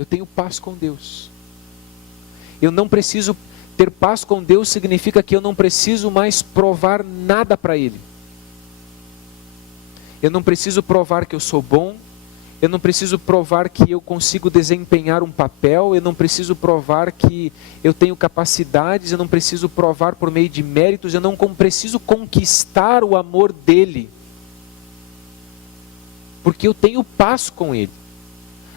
Eu tenho paz com Deus. Eu não preciso ter paz com Deus, significa que eu não preciso mais provar nada para Ele. Eu não preciso provar que eu sou bom. Eu não preciso provar que eu consigo desempenhar um papel. Eu não preciso provar que eu tenho capacidades. Eu não preciso provar por meio de méritos. Eu não preciso conquistar o amor dEle. Porque eu tenho paz com Ele.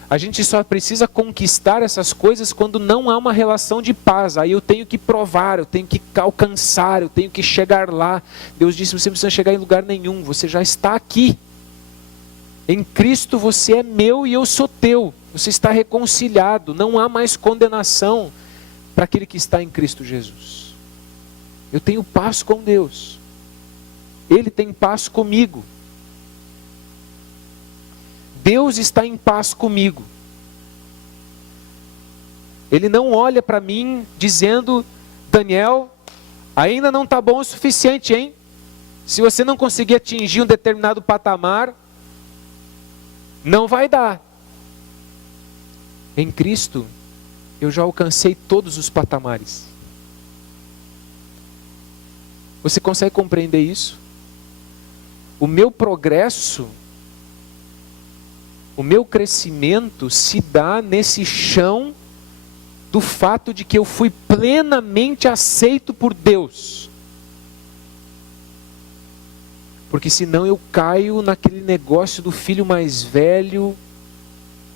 A gente só precisa conquistar essas coisas quando não há uma relação de paz. Aí eu tenho que provar, eu tenho que alcançar, eu tenho que chegar lá. Deus disse, você não precisa chegar em lugar nenhum, você já está aqui. Em Cristo você é meu e eu sou teu. Você está reconciliado, não há mais condenação para aquele que está em Cristo Jesus. Eu tenho paz com Deus. Ele tem paz comigo. Deus está em paz comigo. Ele não olha para mim dizendo, Daniel, ainda não está bom o suficiente, hein? Se você não conseguir atingir um determinado patamar, não vai dar. Em Cristo, eu já alcancei todos os patamares. Você consegue compreender isso? O meu progresso, o meu crescimento se dá nesse chão do fato de que eu fui plenamente aceito por Deus. Porque senão eu caio naquele negócio do filho mais velho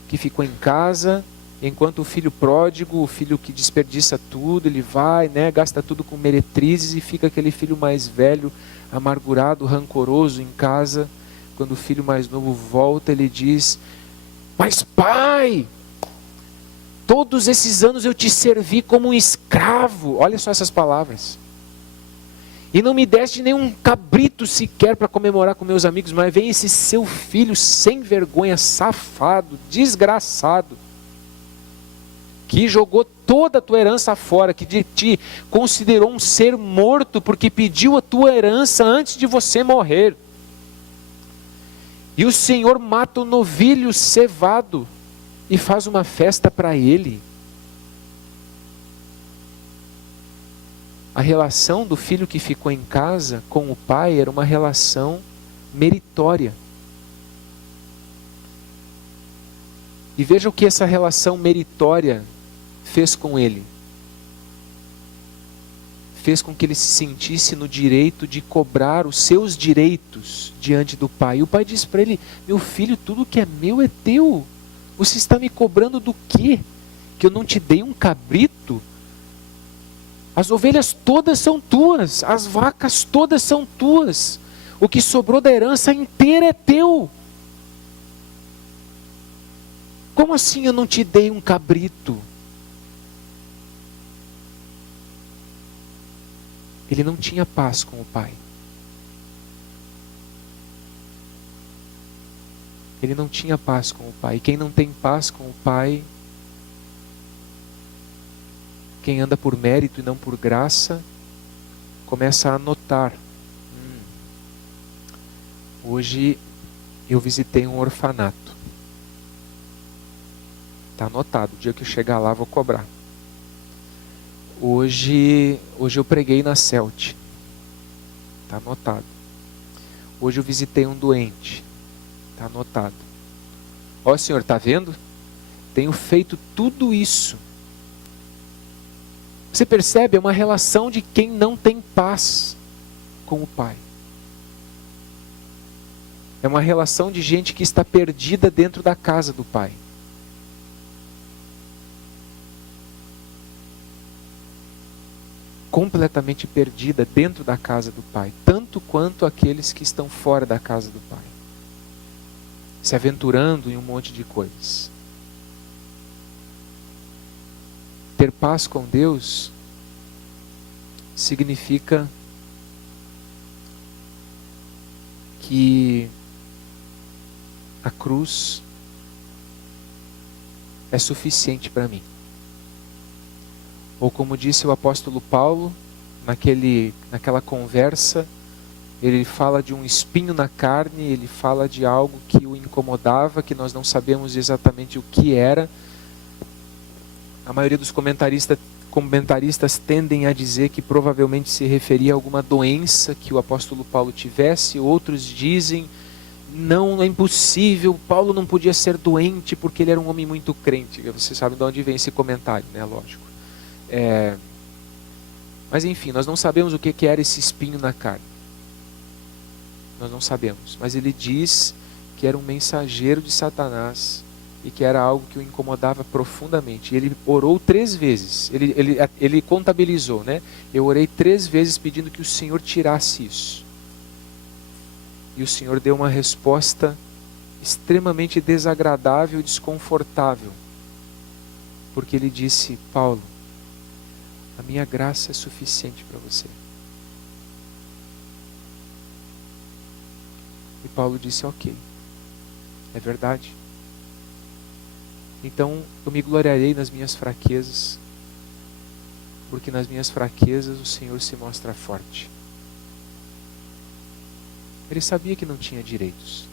que ficou em casa, enquanto o filho pródigo, o filho que desperdiça tudo, ele vai, gasta tudo com meretrizes e fica aquele filho mais velho, amargurado, rancoroso em casa. Quando o filho mais novo volta, ele diz, mas pai, todos esses anos eu te servi como um escravo. Olha só essas palavras. E não me deste nenhum cabrito sequer para comemorar com meus amigos, mas vem esse seu filho sem vergonha, safado, desgraçado, que jogou toda a tua herança fora, que te considerou um ser morto, porque pediu a tua herança antes de você morrer. E o Senhor mata o novilho cevado e faz uma festa para ele. A relação do filho que ficou em casa com o pai era uma relação meritória. E veja o que essa relação meritória fez com ele. Fez com que ele se sentisse no direito de cobrar os seus direitos diante do pai. E o pai disse para ele, meu filho, tudo que é meu é teu. Você está me cobrando do quê? Que eu não te dei um cabrito? As ovelhas todas são tuas, as vacas todas são tuas. O que sobrou da herança inteira é teu. Como assim eu não te dei um cabrito? Ele não tinha paz com o pai. Ele não tinha paz com o pai. E quem não tem paz com o pai, quem anda por mérito e não por graça, começa a notar. Hoje eu visitei um orfanato. Está anotado, o dia que eu chegar lá vou cobrar. Hoje eu preguei na CELT. Está anotado. Hoje eu visitei um doente. Está anotado. Ó, Senhor, está vendo? Tenho feito tudo isso. Você percebe? É uma relação de quem não tem paz com o Pai. É uma relação de gente que está perdida dentro da casa do Pai. Completamente perdida dentro da casa do Pai, tanto quanto aqueles que estão fora da casa do Pai, se aventurando em um monte de coisas. Ter paz com Deus significa que a cruz é suficiente para mim. Ou como disse o apóstolo Paulo, naquela conversa, ele fala de um espinho na carne, ele fala de algo que o incomodava, que nós não sabemos exatamente o que era, A maioria dos comentaristas tendem a dizer que provavelmente se referia a alguma doença que o apóstolo Paulo tivesse. Outros dizem, não, é impossível, Paulo não podia ser doente porque ele era um homem muito crente. Vocês sabem de onde vem esse comentário, né? Lógico. Mas enfim, nós não sabemos o que era esse espinho na carne. Nós não sabemos. Mas ele diz que era um mensageiro de Satanás e que era algo que o incomodava profundamente. E ele orou 3 vezes. Ele contabilizou, né? Eu orei 3 vezes pedindo que o Senhor tirasse isso. E o Senhor deu uma resposta extremamente desagradável e desconfortável. Porque ele disse, Paulo, a minha graça é suficiente para você. E Paulo disse, ok, é verdade. Então eu me gloriarei nas minhas fraquezas, porque nas minhas fraquezas o Senhor se mostra forte. Ele sabia que não tinha direitos.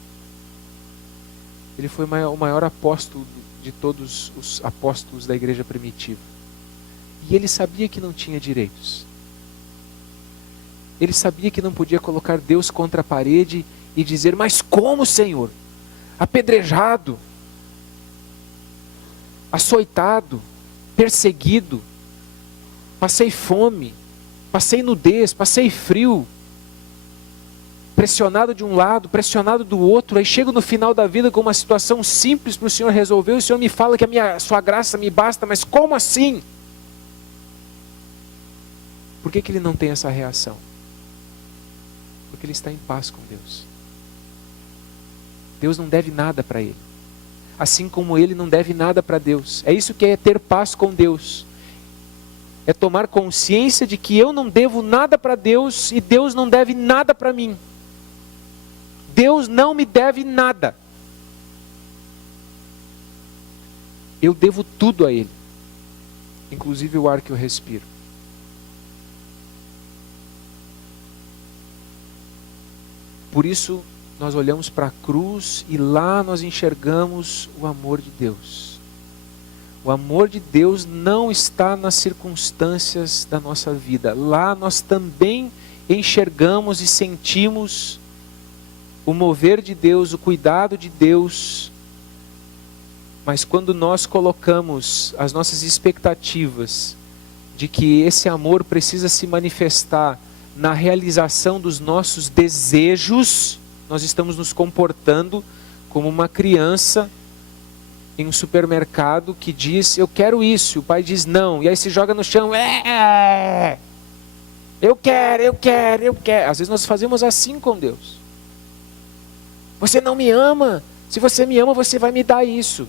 Ele foi o maior apóstolo de todos os apóstolos da igreja primitiva. E ele sabia que não tinha direitos. Ele sabia que não podia colocar Deus contra a parede e dizer, mas como, Senhor? Apedrejado, açoitado, perseguido, passei fome, passei nudez, passei frio, pressionado de um lado, pressionado do outro, aí chego no final da vida com uma situação simples para o Senhor resolver, e o Senhor me fala que a sua graça me basta, mas como assim? Por que ele não tem essa reação? Porque ele está em paz com Deus. Deus não deve nada para ele. Assim como ele não deve nada para Deus. É isso que é ter paz com Deus. É tomar consciência de que eu não devo nada para Deus e Deus não deve nada para mim. Deus não me deve nada. Eu devo tudo a Ele. Inclusive o ar que eu respiro. Por isso, nós olhamos para a cruz e lá nós enxergamos o amor de Deus. O amor de Deus não está nas circunstâncias da nossa vida. Lá nós também enxergamos e sentimos o mover de Deus, o cuidado de Deus. Mas quando nós colocamos as nossas expectativas de que esse amor precisa se manifestar na realização dos nossos desejos, nós estamos nos comportando como uma criança em um supermercado que diz, eu quero isso, e o pai diz não, e aí se joga no chão, eu quero. Às vezes nós fazemos assim com Deus. Você não me ama, se você me ama você vai me dar isso.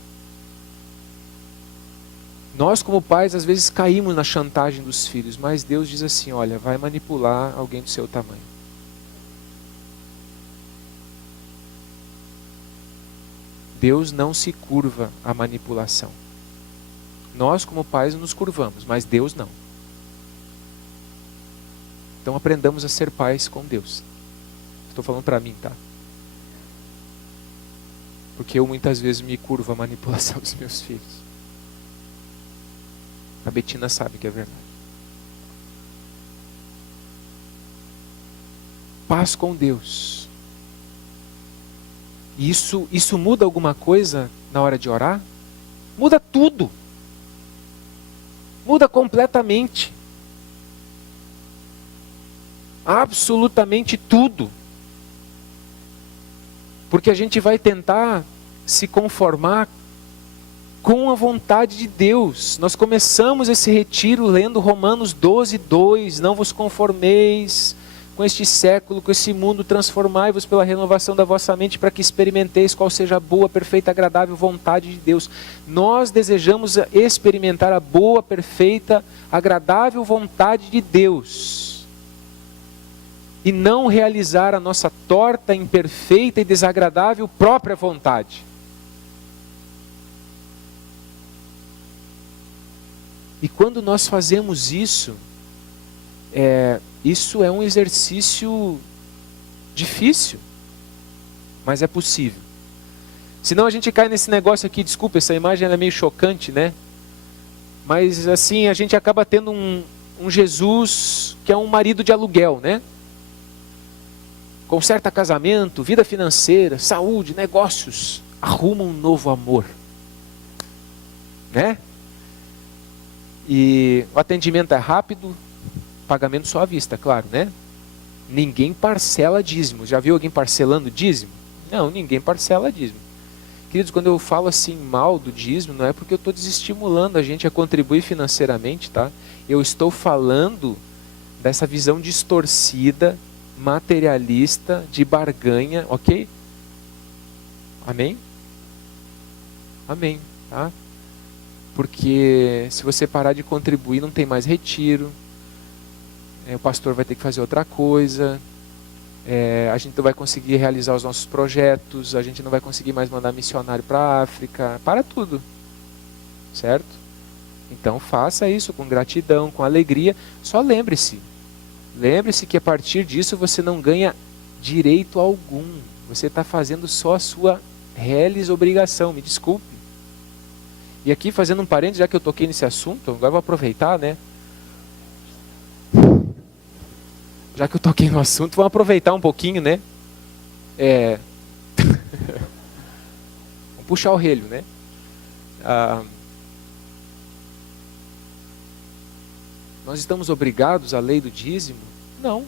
Nós como pais às vezes caímos na chantagem dos filhos, mas Deus diz assim, olha, vai manipular alguém do seu tamanho. Deus não se curva à manipulação. Nós como pais nos curvamos, mas Deus não. Então aprendamos a ser pais com Deus. Estou falando para mim, tá? Porque eu muitas vezes me curvo à manipulação dos meus filhos. A Betina sabe que é verdade. Paz com Deus. E isso muda alguma coisa na hora de orar? Muda tudo. Muda completamente. Absolutamente tudo. Porque a gente vai tentar se conformar com a vontade de Deus. Nós começamos esse retiro lendo Romanos 12:2. Não vos conformeis com este século, com esse mundo, transformai-vos pela renovação da vossa mente, para que experimenteis qual seja a boa, perfeita, agradável vontade de Deus. Nós desejamos experimentar a boa, perfeita, agradável vontade de Deus. E não realizar a nossa torta, imperfeita e desagradável própria vontade. E quando nós fazemos isso, isso é um exercício difícil, mas é possível. Senão a gente cai nesse negócio aqui, desculpa, essa imagem ela é meio chocante, né? Mas assim, a gente acaba tendo um Jesus que é um marido de aluguel, né? Conserta casamento, vida financeira, saúde, negócios. Arruma um novo amor, né? E o atendimento é rápido, pagamento só à vista, claro, né? Ninguém parcela dízimo. Já viu alguém parcelando dízimo? Não, ninguém parcela dízimo. Queridos, quando eu falo assim mal do dízimo, não é porque eu estou desestimulando a gente a contribuir financeiramente, tá? Eu estou falando dessa visão distorcida, materialista, de barganha, ok? Amém? Amém, tá? Porque se você parar de contribuir, não tem mais retiro, o pastor vai ter que fazer outra coisa, a gente não vai conseguir realizar os nossos projetos, a gente não vai conseguir mais mandar missionário para a África, para tudo, certo? Então faça isso com gratidão, com alegria. Só lembre-se que a partir disso você não ganha direito algum, você está fazendo só a sua reles obrigação, me desculpe. E aqui, fazendo um parênteses, já que eu toquei nesse assunto, agora vou aproveitar, né? Já que eu toquei no assunto, vamos aproveitar um pouquinho, né? Vamos puxar o relho, né? Nós estamos obrigados à lei do dízimo? Não.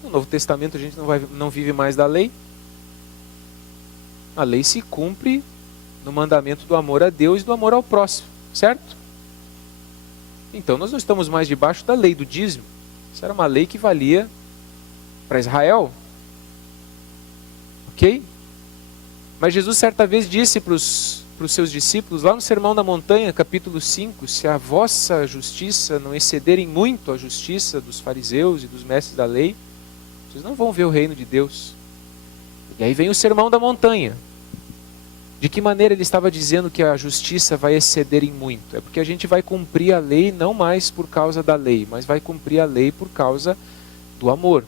No Novo Testamento a gente não vive mais da lei. A lei se cumpre no mandamento do amor a Deus e do amor ao próximo, certo? Então nós não estamos mais debaixo da lei do dízimo. Isso era uma lei que valia para Israel. Ok? Mas Jesus certa vez disse para os seus discípulos, lá no Sermão da Montanha, capítulo 5, se a vossa justiça não excederem muito a justiça dos fariseus e dos mestres da lei, vocês não vão ver o reino de Deus. E aí vem o Sermão da Montanha. De que maneira ele estava dizendo que a justiça vai exceder em muito? É porque a gente vai cumprir a lei não mais por causa da lei, mas vai cumprir a lei por causa do amor.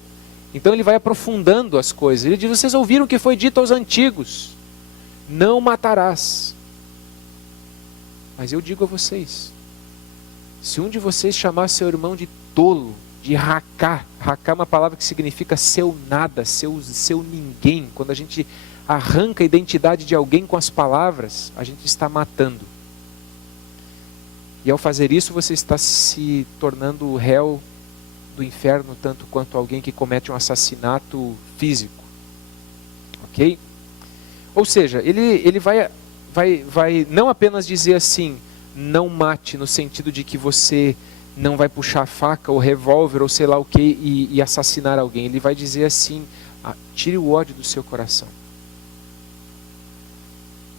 Então ele vai aprofundando as coisas. Ele diz, vocês ouviram o que foi dito aos antigos: não matarás. Mas eu digo a vocês, se um de vocês chamar seu irmão de tolo, de racá é uma palavra que significa seu nada, seu ninguém. Quando a gente arranca a identidade de alguém com as palavras, a gente está matando. E ao fazer isso, você está se tornando o réu do inferno, tanto quanto alguém que comete um assassinato físico. Ok? Ou seja, ele vai não apenas dizer assim, não mate, no sentido de que você não vai puxar a faca ou revólver ou sei lá o que e assassinar alguém. Ele vai dizer assim, tire o ódio do seu coração.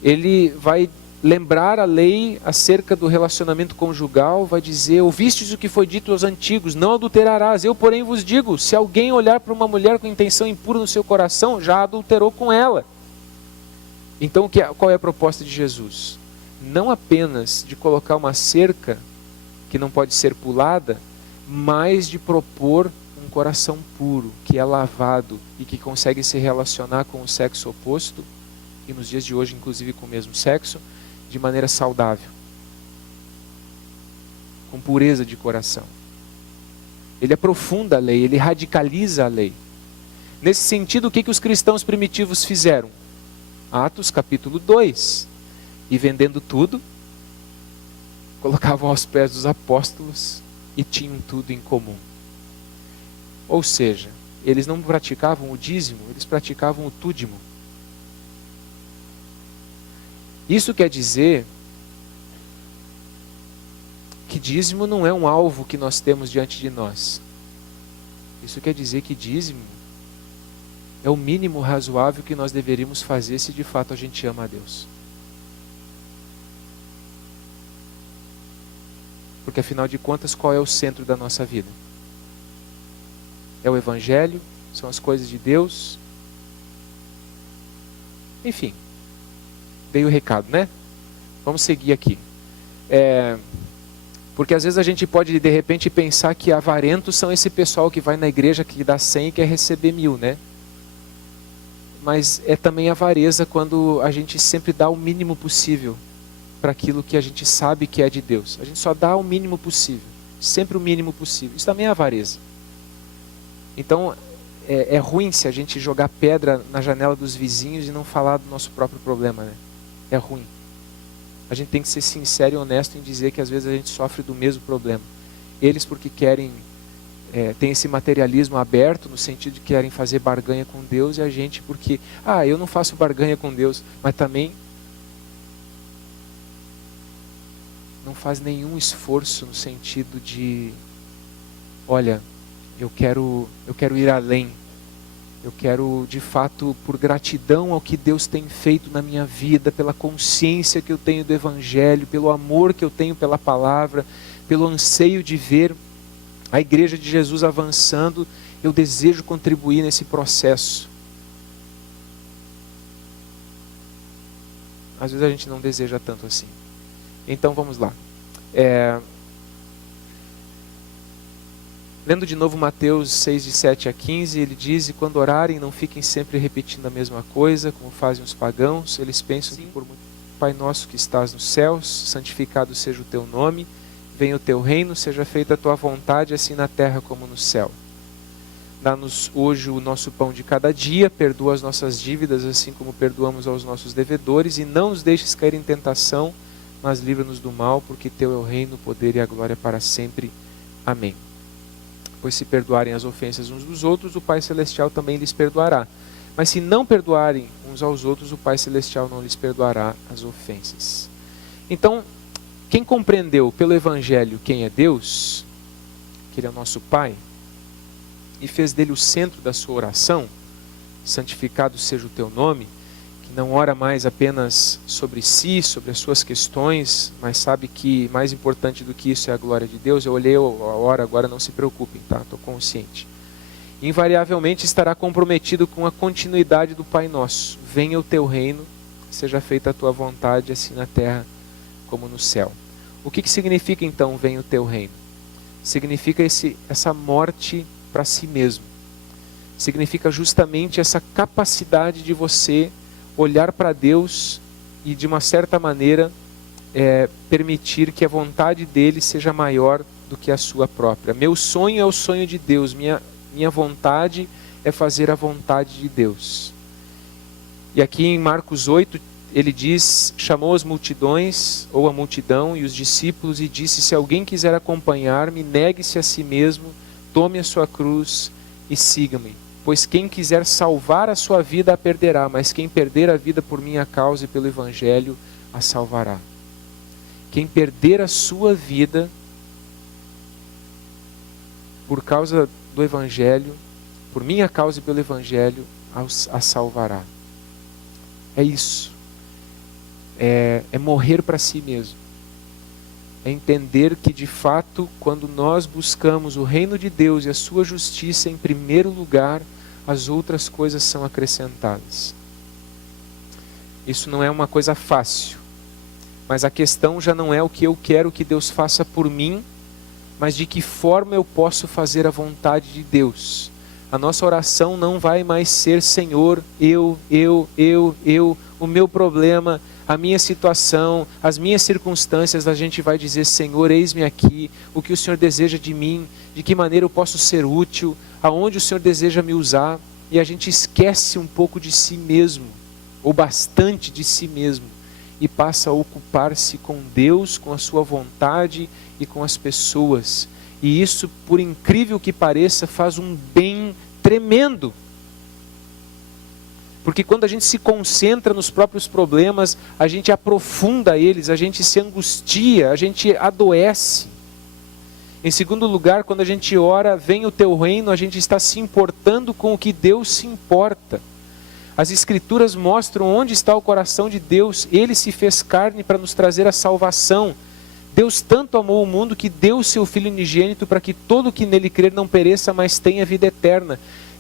Ele vai lembrar a lei acerca do relacionamento conjugal, vai dizer, ouvistes o que foi dito aos antigos, não adulterarás. Eu, porém, vos digo, se alguém olhar para uma mulher com intenção impura no seu coração, já adulterou com ela. Então, qual é a proposta de Jesus? Não apenas de colocar uma cerca que não pode ser pulada, mas de propor um coração puro, que é lavado e que consegue se relacionar com o sexo oposto, e nos dias de hoje, inclusive com o mesmo sexo, de maneira saudável, com pureza de coração. Ele aprofunda a lei, ele radicaliza a lei. Nesse sentido, o que os cristãos primitivos fizeram? Atos capítulo 2, e vendendo tudo, colocavam aos pés dos apóstolos e tinham tudo em comum. Ou seja, eles não praticavam o dízimo, eles praticavam o túdimo. Isso quer dizer que dízimo não é um alvo que nós temos diante de nós. Isso quer dizer que dízimo é o mínimo razoável que nós deveríamos fazer se de fato a gente ama a Deus. Porque afinal de contas, qual é o centro da nossa vida? É o Evangelho? São as coisas de Deus? Enfim, dei o recado, né? Vamos seguir aqui. Porque às vezes a gente pode de repente pensar que avarentos são esse pessoal que vai na igreja, que dá 100 e quer receber 1000, né? Mas é também avareza quando a gente sempre dá o mínimo possível para aquilo que a gente sabe que é de Deus. A gente só dá o mínimo possível, sempre o mínimo possível. Isso também é avareza. Então, é ruim se a gente jogar pedra na janela dos vizinhos e não falar do nosso próprio problema, né? É ruim. A gente tem que ser sincero e honesto em dizer que às vezes a gente sofre do mesmo problema. Eles porque querem, tem esse materialismo aberto, no sentido de que querem fazer barganha com Deus, e a gente porque, eu não faço barganha com Deus, mas também não faz nenhum esforço no sentido de, olha, eu quero ir além. Eu quero, de fato, por gratidão ao que Deus tem feito na minha vida, pela consciência que eu tenho do Evangelho, pelo amor que eu tenho pela palavra, pelo anseio de ver a Igreja de Jesus avançando, eu desejo contribuir nesse processo. Às vezes a gente não deseja tanto assim. Então vamos lá. Lendo de novo Mateus 6, de 7 a 15, ele diz: e quando orarem, não fiquem sempre repetindo a mesma coisa, como fazem os pagãos. Eles pensam que por muito, Pai nosso que estás nos céus, santificado seja o teu nome, venha o teu reino, seja feita a tua vontade, assim na terra como no céu. Dá-nos hoje o nosso pão de cada dia, perdoa as nossas dívidas, assim como perdoamos aos nossos devedores, e não nos deixes cair em tentação, mas livra-nos do mal, porque teu é o reino, o poder e a glória para sempre. Amém. Pois se perdoarem as ofensas uns dos outros, o Pai Celestial também lhes perdoará. Mas se não perdoarem uns aos outros, o Pai Celestial não lhes perdoará as ofensas. Então, quem compreendeu pelo Evangelho quem é Deus, que Ele é o nosso Pai, e fez dele o centro da sua oração, santificado seja o teu nome, que não ora mais apenas sobre si, sobre as suas questões, mas sabe que mais importante do que isso é a glória de Deus. Eu olhei a hora, agora não se preocupem, tá? Estou consciente. Invariavelmente estará comprometido com a continuidade do Pai Nosso. Venha o teu reino, seja feita a tua vontade, assim na terra como no céu. O que significa então venha o teu reino? Significa essa morte para si mesmo. Significa justamente essa capacidade de você olhar para Deus e de uma certa maneira permitir que a vontade dele seja maior do que a sua própria. Meu sonho é o sonho de Deus, minha vontade é fazer a vontade de Deus. E aqui em Marcos 8 ele diz, chamou as multidões, ou a multidão e os discípulos e disse: se alguém quiser acompanhar-me, negue-se a si mesmo, tome a sua cruz e siga-me. Pois quem quiser salvar a sua vida a perderá, mas quem perder a vida por minha causa e pelo Evangelho a salvará. Quem perder a sua vida por causa do Evangelho, por minha causa e pelo Evangelho, a salvará. É isso. É morrer para si mesmo. É entender que de fato, quando nós buscamos o reino de Deus e a sua justiça em primeiro lugar, as outras coisas são acrescentadas. Isso não é uma coisa fácil, mas a questão já não é o que eu quero que Deus faça por mim, mas de que forma eu posso fazer a vontade de Deus. A nossa oração não vai mais ser: Senhor, eu, o meu problema, a minha situação, as minhas circunstâncias. A gente vai dizer: Senhor, eis-me aqui, o que o Senhor deseja de mim, de que maneira eu posso ser útil, aonde o Senhor deseja me usar. E a gente esquece um pouco de si mesmo, ou bastante de si mesmo, e passa a ocupar-se com Deus, com a sua vontade e com as pessoas. E isso, por incrível que pareça, faz um bem tremendo. Porque quando a gente se concentra nos próprios problemas, a gente aprofunda eles, a gente se angustia, a gente adoece. Em segundo lugar, quando a gente ora, vem o teu reino, a gente está se importando com o que Deus se importa. As Escrituras mostram onde está o coração de Deus. Ele se fez carne para nos trazer a salvação. Deus tanto amou o mundo que deu o seu Filho unigênito para que todo que nele crer não pereça, mas tenha vida eterna.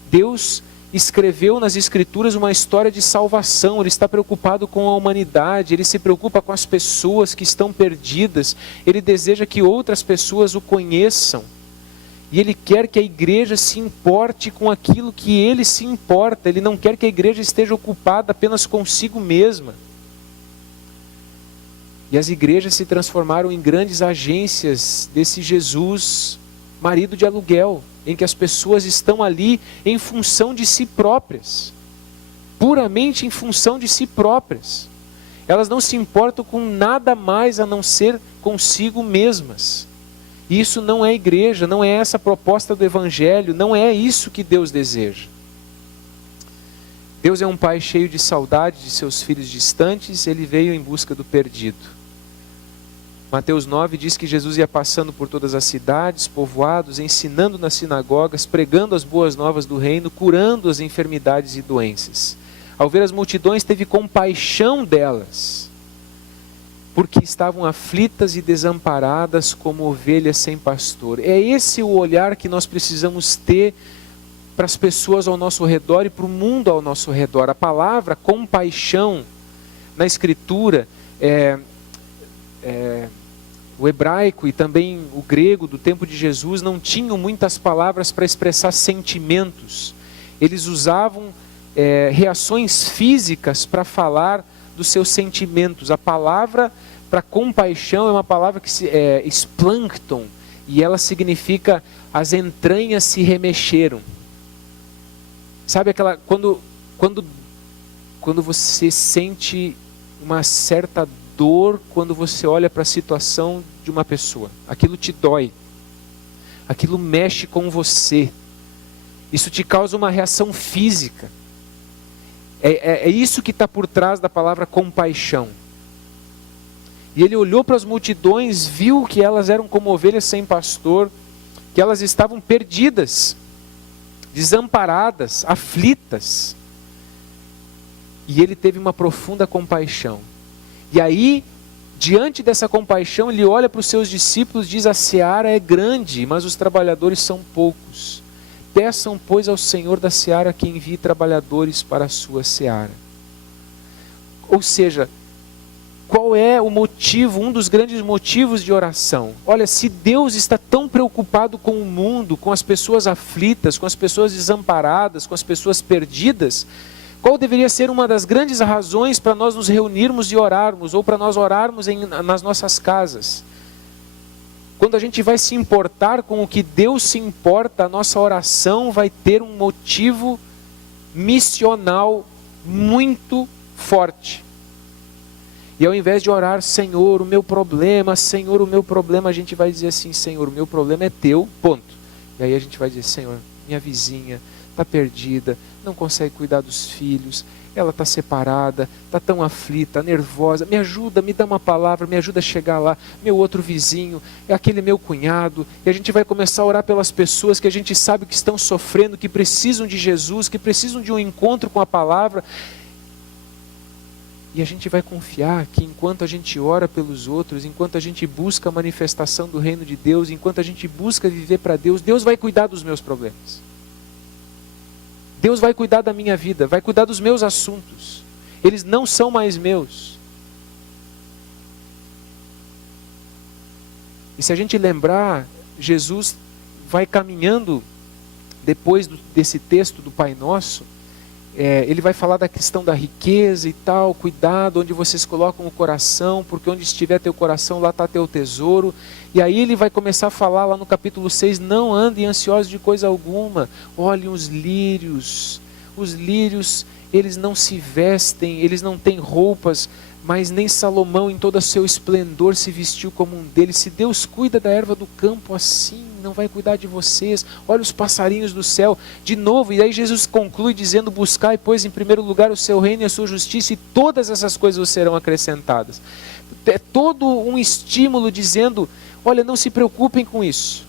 Deus escreveu nas Escrituras uma história de salvação. Ele está preocupado com a humanidade, Ele se preocupa com as pessoas que estão perdidas. Ele deseja que outras pessoas o conheçam. E Ele quer que a igreja se importe com aquilo que Ele se importa. Ele não quer que a igreja esteja ocupada apenas consigo mesma. E as igrejas se transformaram em grandes agências desse Jesus, marido de aluguel, em que as pessoas estão ali em função de si próprias, puramente em função de si próprias. Elas não se importam com nada mais a não ser consigo mesmas. E isso não é igreja, não é essa a proposta do Evangelho, não é isso que Deus deseja. Deus é um pai cheio de saudade de seus filhos distantes, ele veio em busca do perdido. Mateus 9 diz que Jesus ia passando por todas as cidades, povoados, ensinando nas sinagogas, pregando as boas novas do reino, curando as enfermidades e doenças. Ao ver as multidões, teve compaixão delas, porque estavam aflitas e desamparadas como ovelhas sem pastor. É esse o olhar que nós precisamos ter para as pessoas ao nosso redor e para o mundo ao nosso redor. A palavra compaixão na Escritura o hebraico e também o grego do tempo de Jesus não tinham muitas palavras para expressar sentimentos. Eles usavam reações físicas para falar dos seus sentimentos. A palavra para compaixão é uma palavra que é splankton, e ela significa as entranhas se remexeram. Sabe aquela quando você sente uma certa dor quando você olha para a situação de uma pessoa, aquilo te dói, aquilo mexe com você, isso te causa uma reação física. É isso que está por trás da palavra compaixão. E ele olhou para as multidões, viu que elas eram como ovelhas sem pastor, que elas estavam perdidas, desamparadas, aflitas, e ele teve uma profunda compaixão. E aí, diante dessa compaixão, ele olha para os seus discípulos e diz: a seara é grande, mas os trabalhadores são poucos. Peçam, pois, ao Senhor da seara que envie trabalhadores para a sua seara. Ou seja, qual é o motivo, um dos grandes motivos de oração? Olha, se Deus está tão preocupado com o mundo, com as pessoas aflitas, com as pessoas desamparadas, com as pessoas perdidas, qual deveria ser uma das grandes razões para nós nos reunirmos e orarmos, ou para nós orarmos nas nossas casas? Quando a gente vai se importar com o que Deus se importa, a nossa oração vai ter um motivo missional muito forte. E ao invés de orar, Senhor, o meu problema, Senhor, o meu problema, a gente vai dizer assim: Senhor, o meu problema é teu, ponto. E aí a gente vai dizer: Senhor, minha vizinha está perdida, não consegue cuidar dos filhos, ela está separada, está tão aflita, nervosa, me ajuda, me dá uma palavra, me ajuda a chegar lá. Meu outro vizinho, é aquele meu cunhado. E a gente vai começar a orar pelas pessoas que a gente sabe que estão sofrendo, que precisam de Jesus, que precisam de um encontro com a palavra. E a gente vai confiar que enquanto a gente ora pelos outros, enquanto a gente busca a manifestação do reino de Deus, enquanto a gente busca viver para Deus, Deus vai cuidar dos meus problemas. Deus vai cuidar da minha vida, vai cuidar dos meus assuntos. Eles não são mais meus. E se a gente lembrar, Jesus vai caminhando depois desse texto do Pai Nosso. Ele vai falar da questão da riqueza e tal, cuidado onde vocês colocam o coração, porque onde estiver teu coração, lá está teu tesouro. E aí ele vai começar a falar lá no capítulo 6, não andem ansiosos de coisa alguma, olhem os lírios, eles não se vestem, eles não têm roupas, mas nem Salomão em todo o seu esplendor se vestiu como um deles. Se Deus cuida da erva do campo assim, não vai cuidar de vocês? Olha os passarinhos do céu. De novo, e aí Jesus conclui dizendo: buscai, pois, em primeiro lugar o seu reino e a sua justiça, e todas essas coisas vos serão acrescentadas. É todo um estímulo dizendo: olha, não se preocupem com isso.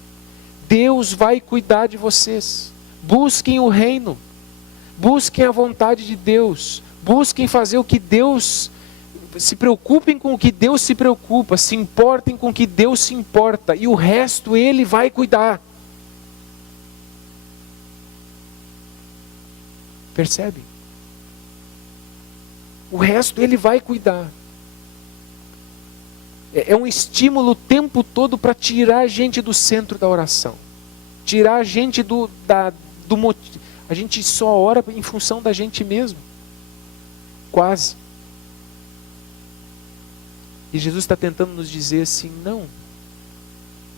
Deus vai cuidar de vocês. Busquem o reino. Busquem a vontade de Deus. Busquem fazer o que Deus... Se preocupem com o que Deus se preocupa, se importem com o que Deus se importa, e o resto Ele vai cuidar. Percebe? O resto Ele vai cuidar. É um estímulo o tempo todo para tirar a gente do centro da oração. Tirar a gente do motivo. A gente só ora em função da gente mesmo. Quase. E Jesus está tentando nos dizer assim,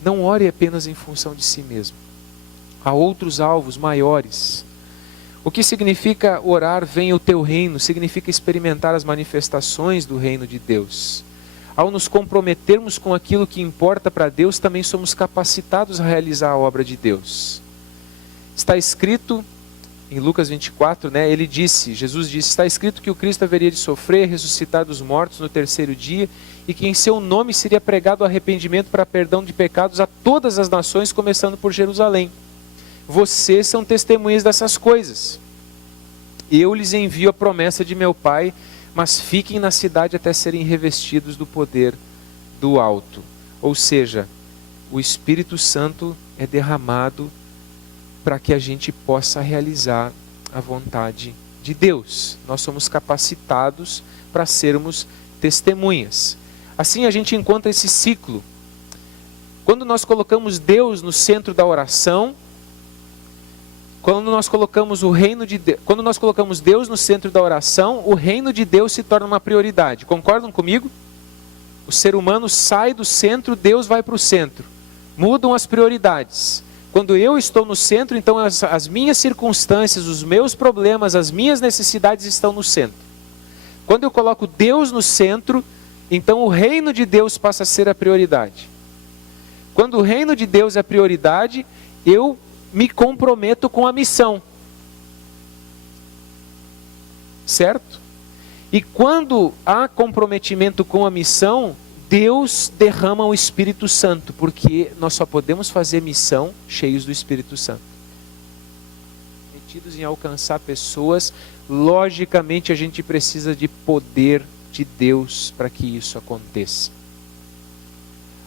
não ore apenas em função de si mesmo. Há outros alvos maiores. O que significa orar, venha o teu reino, significa experimentar as manifestações do reino de Deus. Ao nos comprometermos com aquilo que importa para Deus, também somos capacitados a realizar a obra de Deus. Está escrito em Lucas 24, Jesus disse, está escrito que o Cristo haveria de sofrer, ressuscitar dos mortos no terceiro dia, e que em seu nome seria pregado o arrependimento para perdão de pecados a todas as nações, começando por Jerusalém. Vocês são testemunhas dessas coisas. Eu lhes envio a promessa de meu Pai, mas fiquem na cidade até serem revestidos do poder do alto. Ou seja, o Espírito Santo é derramado para que a gente possa realizar a vontade de Deus. Nós somos capacitados para sermos testemunhas. Assim a gente encontra esse ciclo. Quando nós colocamos Deus no centro da oração, quando nós colocamos quando nós colocamos Deus no centro da oração, o reino de Deus se torna uma prioridade. Concordam comigo? O ser humano sai do centro, Deus vai para o centro. Mudam as prioridades. Quando eu estou no centro, então as minhas circunstâncias, os meus problemas, as minhas necessidades estão no centro. Quando eu coloco Deus no centro, então o reino de Deus passa a ser a prioridade. Quando o reino de Deus é a prioridade, eu me comprometo com a missão. Certo? E quando há comprometimento com a missão, Deus derrama o Espírito Santo, porque nós só podemos fazer missão cheios do Espírito Santo. Metidos em alcançar pessoas, logicamente a gente precisa de poder de Deus para que isso aconteça.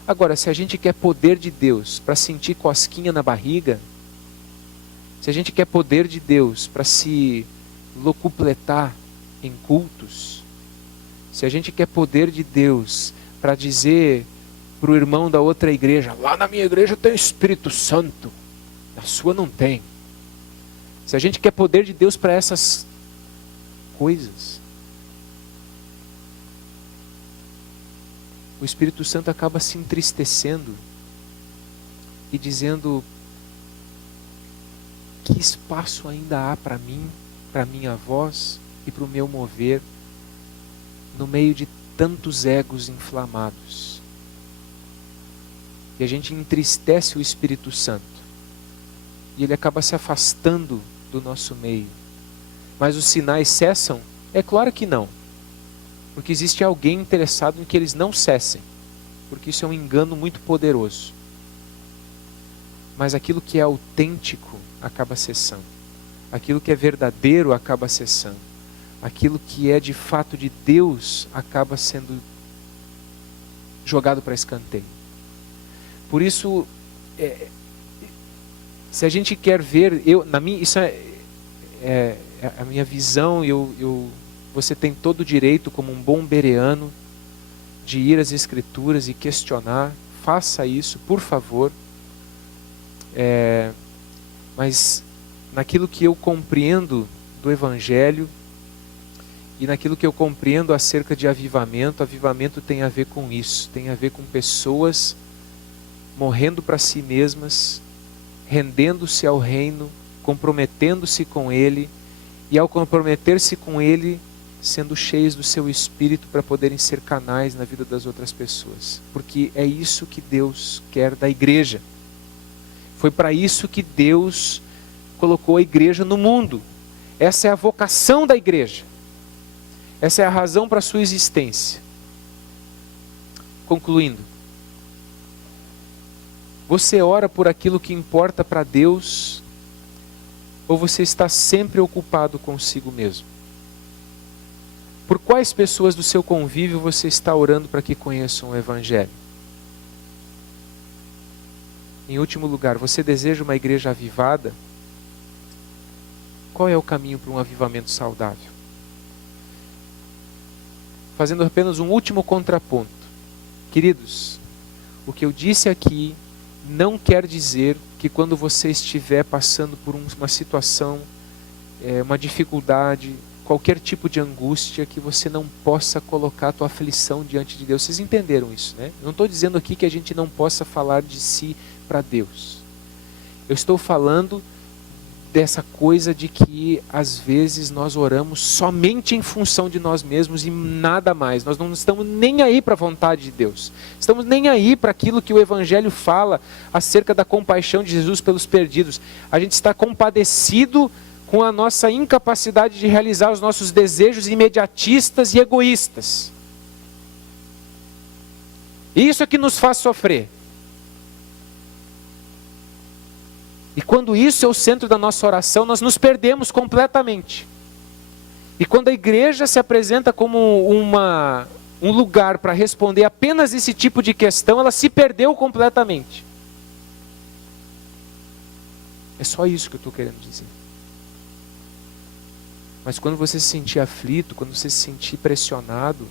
Agora, se a gente quer poder de Deus para sentir cosquinha na barriga, se a gente quer poder de Deus para se locupletar em cultos, se a gente quer poder de Deus para dizer para o irmão da outra igreja, lá na minha igreja tem Espírito Santo, na sua não tem. Se a gente quer poder de Deus para essas coisas, o Espírito Santo acaba se entristecendo e dizendo, que espaço ainda há para mim, para a minha voz e para o meu mover, no meio de tantos egos inflamados. E a gente entristece o Espírito Santo. E ele acaba se afastando do nosso meio. Mas os sinais cessam? É claro que não. Porque existe alguém interessado em que eles não cessem. Porque isso é um engano muito poderoso. Mas aquilo que é autêntico acaba cessando. Aquilo que é verdadeiro acaba cessando. Aquilo que é de fato de Deus acaba sendo jogado para escanteio. Por isso, se a gente quer ver, isso é a minha visão, você tem todo o direito, como um bom bereano, de ir às Escrituras e questionar. Faça isso, por favor. Mas naquilo que eu compreendo do Evangelho, e naquilo que eu compreendo acerca de avivamento tem a ver com isso, tem a ver com pessoas morrendo para si mesmas, rendendo-se ao reino, comprometendo-se com Ele, e ao comprometer-se com Ele, sendo cheios do seu Espírito para poderem ser canais na vida das outras pessoas. Porque é isso que Deus quer da igreja. Foi para isso que Deus colocou a igreja no mundo. Essa é a vocação da igreja. Essa é a razão para a sua existência. Concluindo. Você ora por aquilo que importa para Deus, ou você está sempre ocupado consigo mesmo? Por quais pessoas do seu convívio você está orando para que conheçam o Evangelho? Em último lugar, você deseja uma igreja avivada? Qual é o caminho para um avivamento saudável? Fazendo apenas um último contraponto. Queridos, o que eu disse aqui não quer dizer que quando você estiver passando por uma situação, uma dificuldade, qualquer tipo de angústia, que você não possa colocar a tua aflição diante de Deus. Vocês entenderam isso, né? Eu não estou dizendo aqui que a gente não possa falar de si para Deus. Eu estou falando dessa coisa de que às vezes nós oramos somente em função de nós mesmos e nada mais. Nós não estamos nem aí para a vontade de Deus. Estamos nem aí para aquilo que o Evangelho fala acerca da compaixão de Jesus pelos perdidos. A gente está compadecido com a nossa incapacidade de realizar os nossos desejos imediatistas e egoístas. Isso é que nos faz sofrer. E quando isso é o centro da nossa oração, nós nos perdemos completamente. E quando a igreja se apresenta como um lugar para responder apenas esse tipo de questão, ela se perdeu completamente. É só isso que eu estou querendo dizer. Mas quando você se sentir aflito, quando você se sentir pressionado,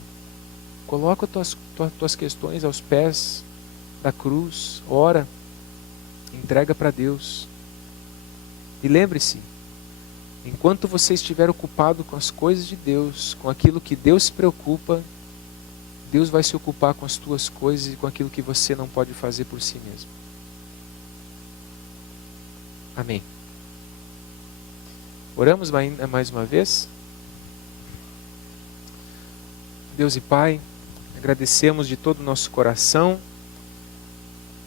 coloca tuas questões aos pés da cruz, ora, entrega para Deus. E lembre-se, enquanto você estiver ocupado com as coisas de Deus, com aquilo que Deus se preocupa, Deus vai se ocupar com as tuas coisas e com aquilo que você não pode fazer por si mesmo. Amém. Oramos mais uma vez? Deus e Pai, agradecemos de todo o nosso coração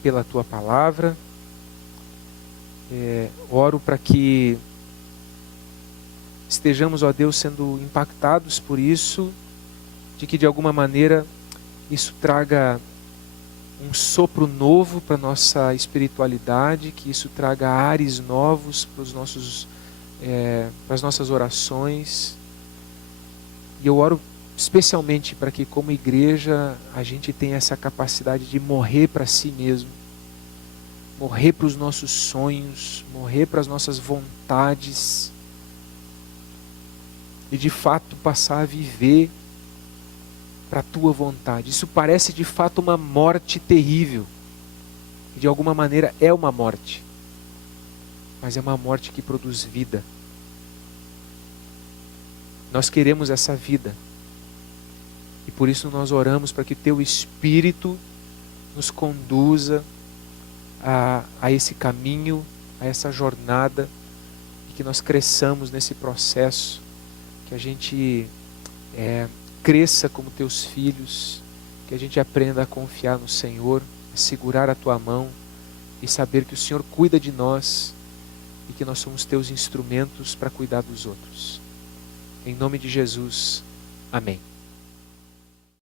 pela Tua Palavra. Oro para que estejamos, ó Deus, sendo impactados por isso, de que de alguma maneira isso traga um sopro novo para a nossa espiritualidade, que isso traga ares novos para para as nossas orações. E eu oro especialmente para que, como igreja, a gente tenha essa capacidade de morrer para si mesmo, morrer para os nossos sonhos, morrer para as nossas vontades e de fato passar a viver para a Tua vontade. Isso parece de fato uma morte terrível, e de alguma maneira é uma morte, mas é uma morte que produz vida. Nós queremos essa vida e por isso nós oramos para que Teu Espírito nos conduza a esse caminho, a essa jornada, e que nós cresçamos nesse processo, que a gente cresça como Teus filhos, que a gente aprenda a confiar no Senhor, a segurar a Tua mão e saber que o Senhor cuida de nós e que nós somos Teus instrumentos para cuidar dos outros. Em nome de Jesus, amém.